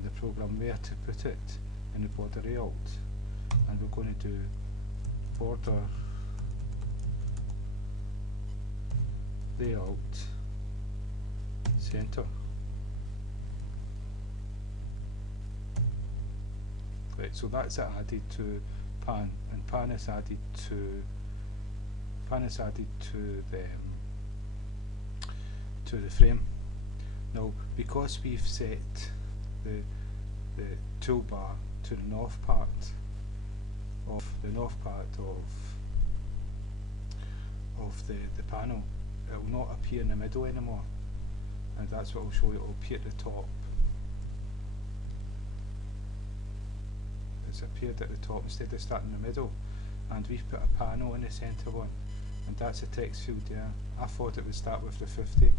in the program where to put it in the border layout, and we're going to do border layout center. Right, so that's it added to pan, and pan is added to the frame. Now, because we've set the toolbar to the north part of the panel, it will not appear in the middle anymore, and that's what I'll show you. It will appear at the top. It's appeared at the top instead of starting in the middle, and we've put a panel in the centre one, and that's a text field there. I thought it would start with the 50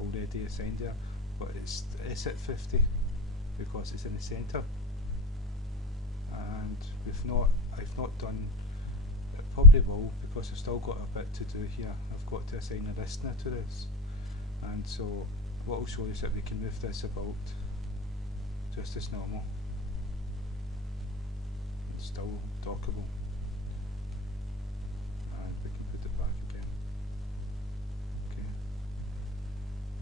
already assigned there, but it's at 50 because it's in the centre, and I've not done it. Probably will, because I've still got a bit to do here. I've got to assign a listener to this, and so what I'll show you is that we can move this about just as normal. It's still dockable, and we can put it back again. Okay.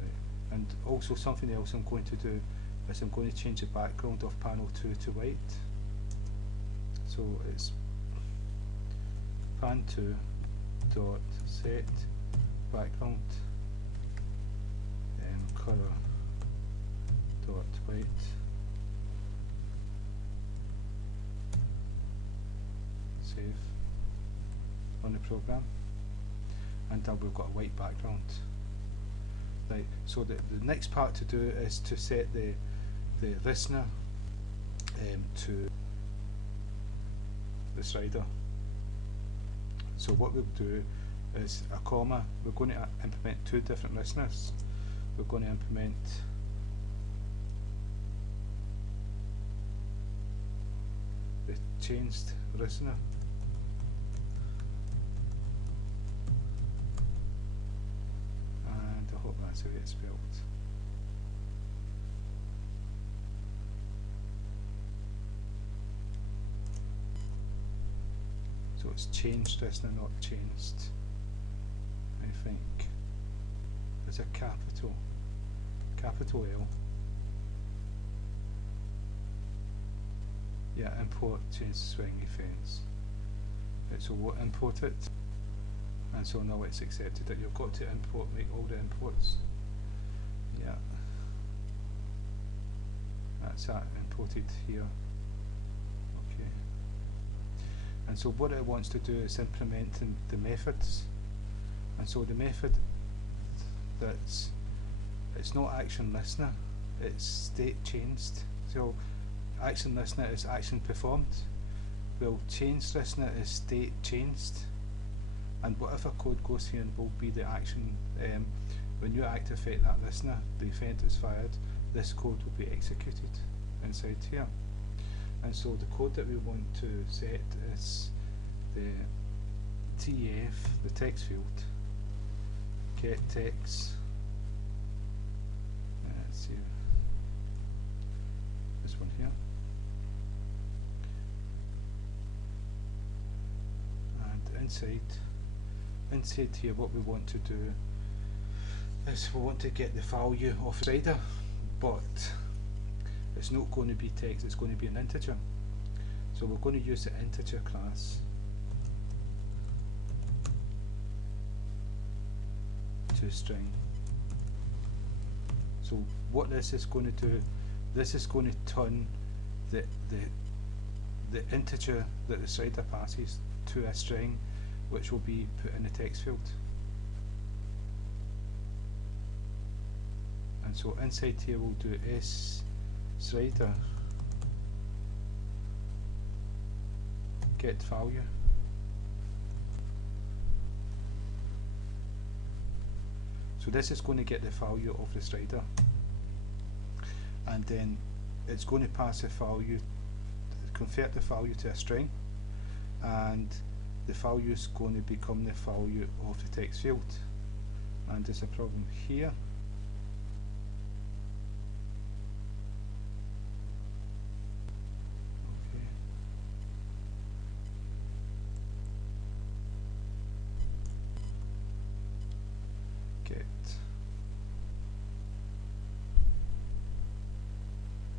Right. And also something else I'm going to do is I'm going to change the background of panel 2 to white. So it's pan 2 dot set background color dot white. Save on the program, and now we've got a white background. Right, so the next part to do is to set the listener to the slider. So what we'll do is a comma. We're going to implement two different listeners. We're going to implement the changed listener and I hope that's how it's spelled. So it's changed listener, not changed. I think there's a capital L. Yeah, import change swing fence. Right, so we'll import it, and so now it's accepted that you've got to import, make all the imports. Yeah, that's that imported here. Okay, and so what it wants to do is implementing the methods, and so the method that's, it's not action listener, it's state changed. So action listener is action performed, well change listener is state changed, and whatever code goes here will be the action. When you activate that listener, the event is fired, this code will be executed inside here. And so the code that we want to set is the TF, the text field, get text, let's see, this one here, and inside here what we want to do is we want to get the value of the slider, but it's not going to be text, it's going to be an integer. So we're going to use the integer class to string. So what this is going to do, this is going to turn the integer that the slider passes to a string, which will be put in the text field. And so inside here we'll do SLider get value. So this is going to get the value of the slider, and then it's going to pass the value, convert the value to a string, and the value is going to become the value of the text field. And there's a problem here.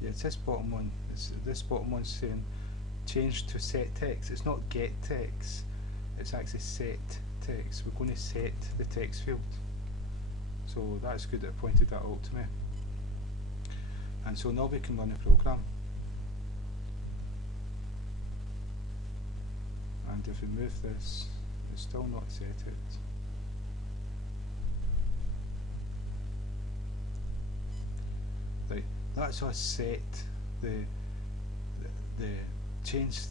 Yeah, it's this bottom one. This bottom one's saying change to set text. It's not get text, it's actually set text. We're going to set the text field. So that's good that it pointed that out to me. And so now we can run the program. And if we move this, it's still not set it. Right, that's us set the changed,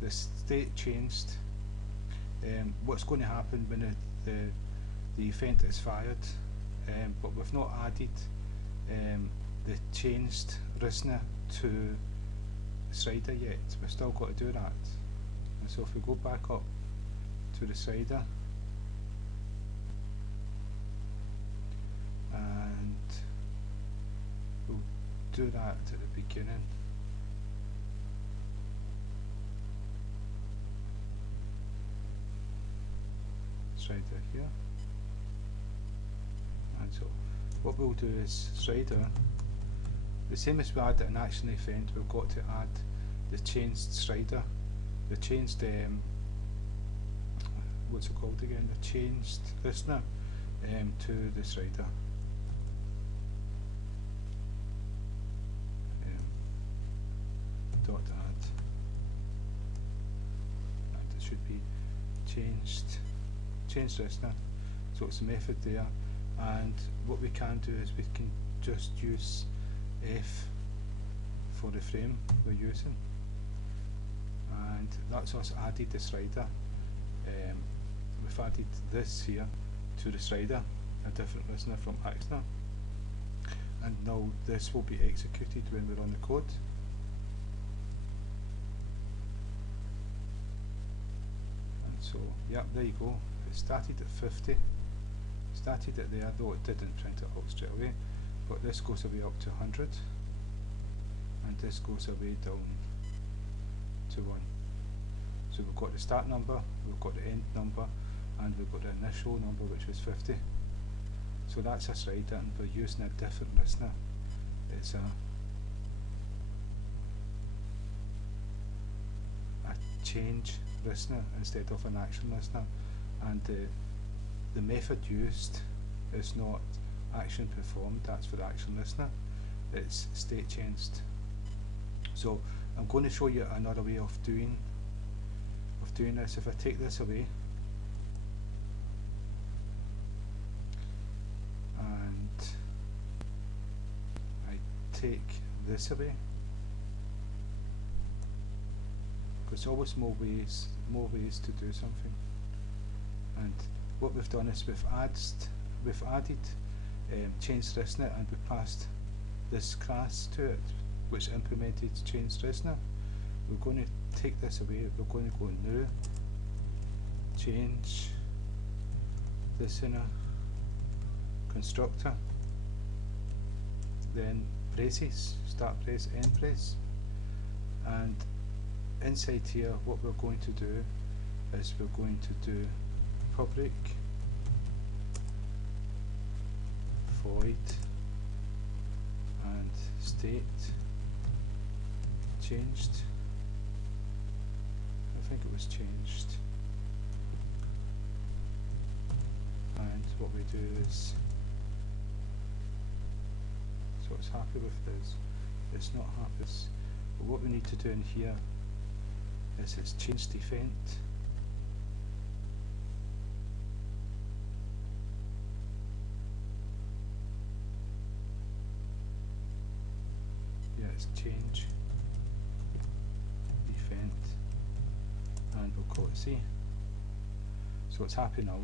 the state changed. What's going to happen when the event is fired, but we've not added the changed listener to the slider yet. We've still got to do that. And so if we go back up to the slider and we'll do that at the beginning. Slider here. And so what we'll do is slider, the same as we add an action event, we've got to add the changed slider, the changed what's it called again? The changed listener to the slider. Dot add, and it should be changed listener. So it's a method there, and what we can do is we can just use F for the frame we're using, and that's us added the slider. We've added this here to the slider, a different listener from actioner, and now this will be executed when we run the code. And so, yeah, there you go. It started at 50, started it there, though it didn't print it out straight away, but this goes away up to 100, and this goes away down to 1. So we've got the start number, we've got the end number, and we've got the initial number, which was 50. So that's a slider, and we're using a different listener. It's a change listener instead of an action listener, and the method used is not action performed, that's for the action listener, it's state changed. So I'm going to show you another way of doing this. If I take this away and I take this away, there's always more ways to do something. And what we've done is we've added changed listener, and we passed this class to it, which implemented changed listener. We're going to take this away. We're going to go new, change listener, constructor, then braces, start brace, end brace, and inside here what we're going to do is we're going to do public void and state changed. I think it was changed. And what we do is, so it's happy with this, it's not happy. But what we need to do in here is it's changed event. Yeah, it's change event, and we'll call it C. So it's happy now.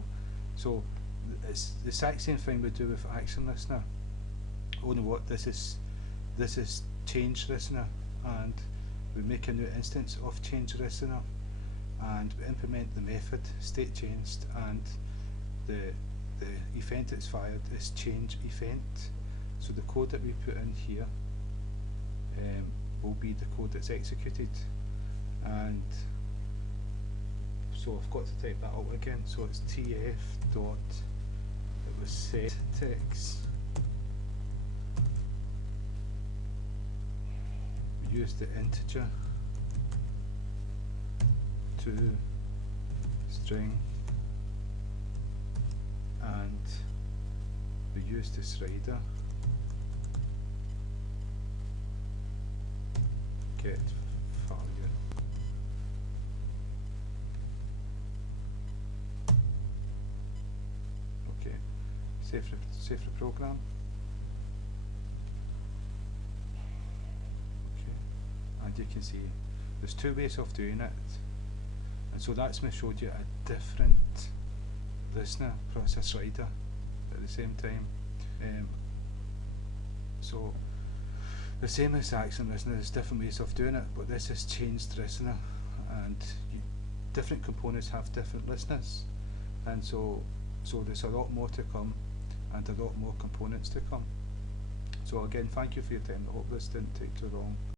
So it's the exact same thing we do with action listener. Only what this is change listener, and we make a new instance of change listener, and we implement the method state changed, and the event that's fired is change event. So the code that we put in here will be the code that's executed, and so I've got to type that out again. So it's tf dot, it was set text use the integer to string, and we use the slider get value. Okay, save the program. Okay, and you can see there's two ways of doing it, and so that's me showed you a different listener plus a slider at the same time. So the same as accent listener, there's different ways of doing it, but this is changed listener, and different components have different listeners, and so there's a lot more to come and a lot more components to come. So again, thank you for your time. I hope this didn't take too long.